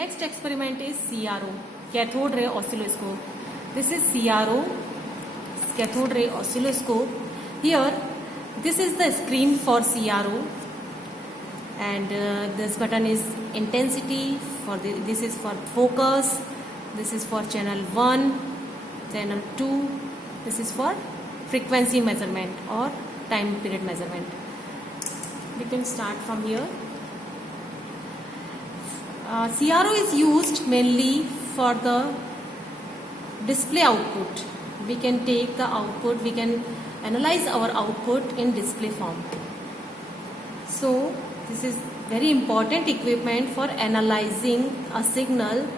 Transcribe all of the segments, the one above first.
next experiment is CRO, cathode ray oscilloscope. This is CRO, cathode ray oscilloscope. Here, this is the screen for CRO, and this button is intensity. This is for focus. This is for channel 1, channel 2. This is for frequency measurement or time period measurement. We can start from here. CRO is used mainly for the display output. We can take the output, we can analyze our output in display form. So this is very important equipment for analyzing a signal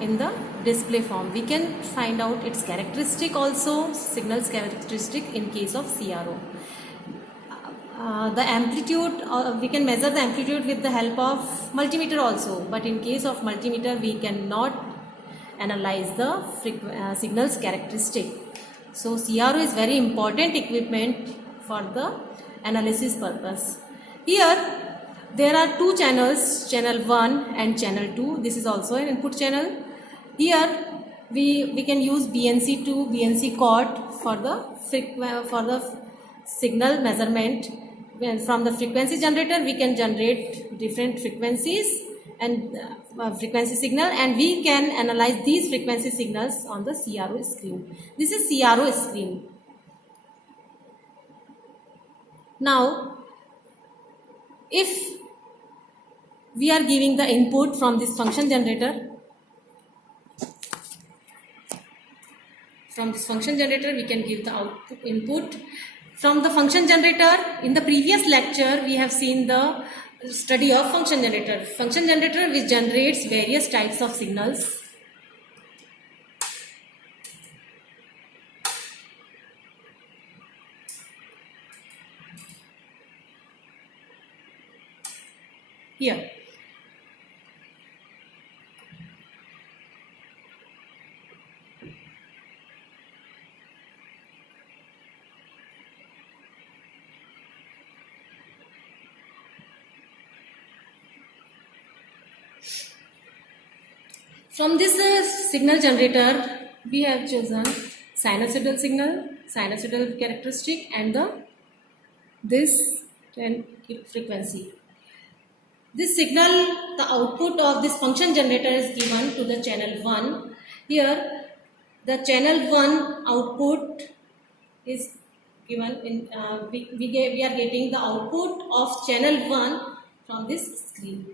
in the display form. We can find out its characteristic also, signal's characteristic in case of CRO. The amplitude, we can measure the amplitude with the help of multimeter also, but in case of multimeter we cannot analyze the signal's characteristic. So CRO is very important equipment for the analysis purpose. Here there are two channels, channel 1 and channel 2. This is also an input channel. Here we can use BNC2, BNC cord for the signal measurement. From the frequency generator we can generate different frequencies and frequency signal, and we can analyze these frequency signals on the CRO screen. This is CRO screen. Now if we are giving the input from this function generator, we can give the output input from the function generator. In the previous lecture we have seen the study of function generator. Function generator which generates various types of signals. Here from this signal generator we have chosen sinusoidal signal, sinusoidal characteristic, and this frequency. This signal, the output of this function generator is given to the channel 1. Here the channel 1 output is given in we are getting the output of channel 1 from this screen.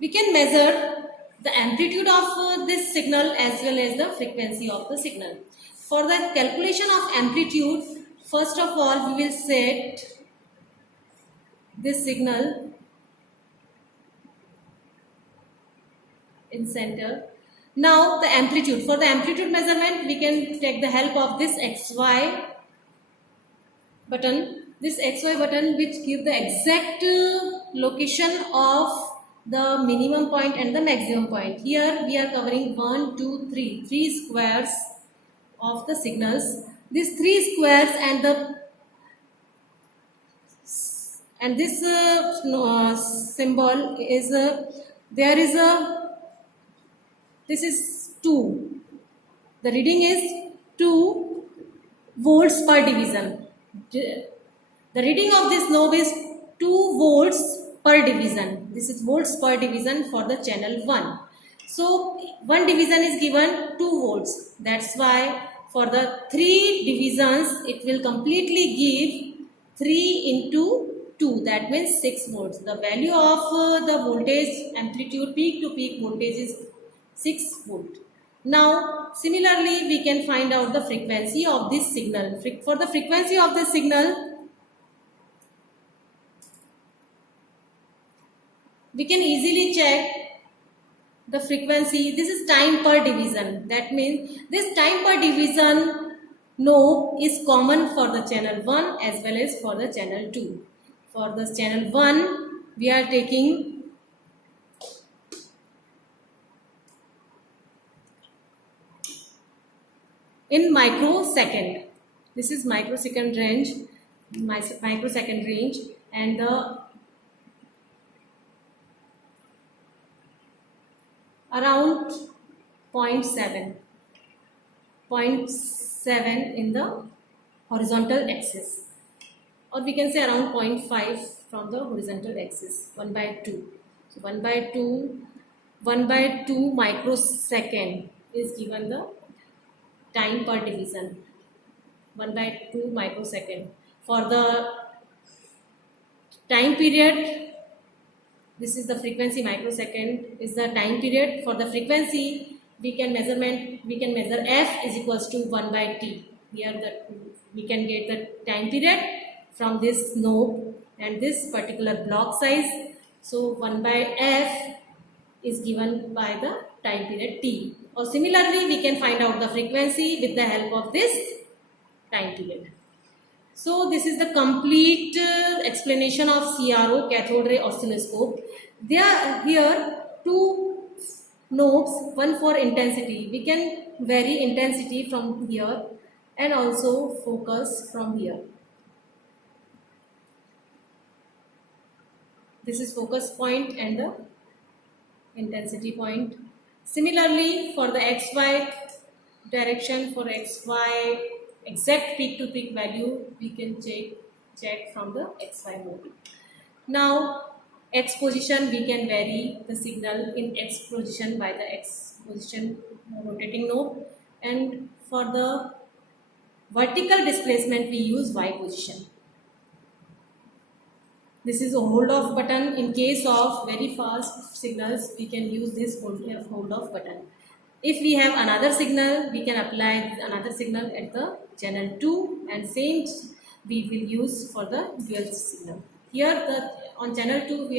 We can measure the amplitude of this signal as well as the frequency of the signal. For the calculation of amplitude, first of all we will set this signal in center. Now the amplitude, for the amplitude measurement we can take the help of this XY button. This XY button which give the exact location of the minimum point and the maximum point. Here we are covering 1, 2, 3 squares of the signals. These 3 squares and this symbol is this is 2. The reading is 2 volts per division. The reading of this knob is 2 volts per division. This is volts per division for the channel 1. So one division is given 2 volts. That's why for the 3 divisions it will completely give 3 into 2. That means 6 volts. The value of the voltage amplitude peak to peak voltage is 6 volt. Now similarly we can find out the frequency of this signal. For the frequency of the signal we can easily check the frequency. This is time per division. That means this time per division knob is common for the channel 1 as well as for the channel 2. For the channel 1 we are taking in microsecond. This is microsecond range, and the around 0.7 in the horizontal axis, or we can say around 0.5 from the horizontal axis, 1 by 2. So 1 by 2 microsecond is given the time per division, 1 by 2 microsecond. For the time period, this is the frequency, microsecond is the time period. For the frequency, we can measure f is equals to 1 by t. Here we can get the time period from this knob and this particular block size. So 1 by f is given by the time period t. Or similarly, we can find out the frequency with the help of this time period. So this is the complete explanation of CRO, cathode ray oscilloscope. There are here two knobs, one for intensity. We can vary intensity from here and also focus from here. This is focus point and the intensity point. Similarly, for the XY direction, for XY exact peak to peak value, we can check from the XY mode. Now, X position, we can vary the signal in X position by the X position rotating knob, and for the vertical displacement, we use Y position. This is a hold off button. In case of very fast signals, we can use this hold off button. If we have another signal, we can apply another signal at the channel 2, and same we will use for the dual signal. Here on channel 2 we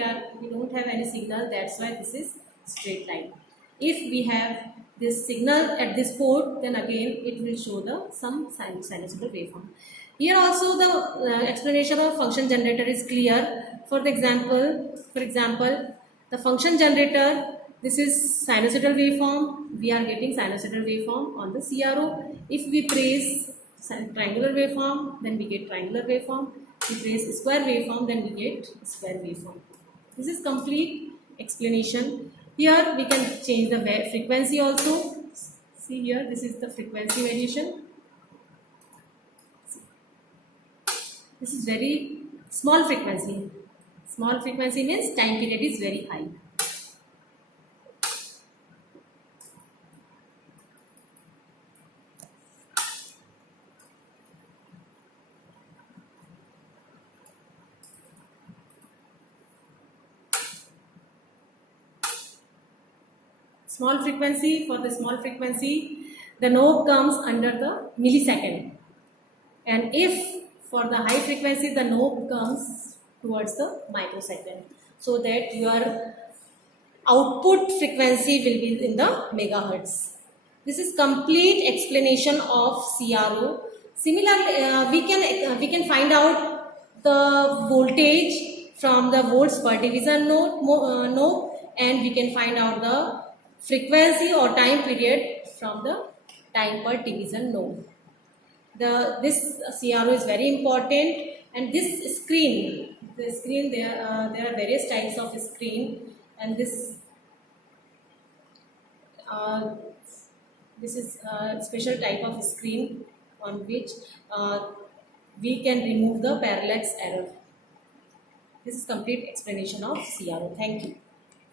don't have any signal, that's why this is straight line. If we have this signal at this port, then again it will show the some sinusoidal waveform. Here also the explanation of function generator is clear. For example, the function generator, this is sinusoidal waveform. We are getting sinusoidal waveform on the CRO. If we trace triangular waveform, then we get triangular waveform. If we trace square waveform, then we get square waveform. This is complete explanation. Here we can change the frequency also. See here, this is the frequency variation. This is very small frequency. Small frequency means time period is very high. Small frequency, for the small frequency, the knob comes under the millisecond. And if for the high frequency, the knob comes towards the microsecond, so that your output frequency will be in the megahertz. This is complete explanation of CRO. Similarly, we can find out the voltage from the volts per division node, and we can find out the frequency or time period from the time per division node. This CRO is very important, and this screen, there are various types of screen, and this is a special type of screen on which we can remove the parallax error. This is complete explanation of CRO. Thank you.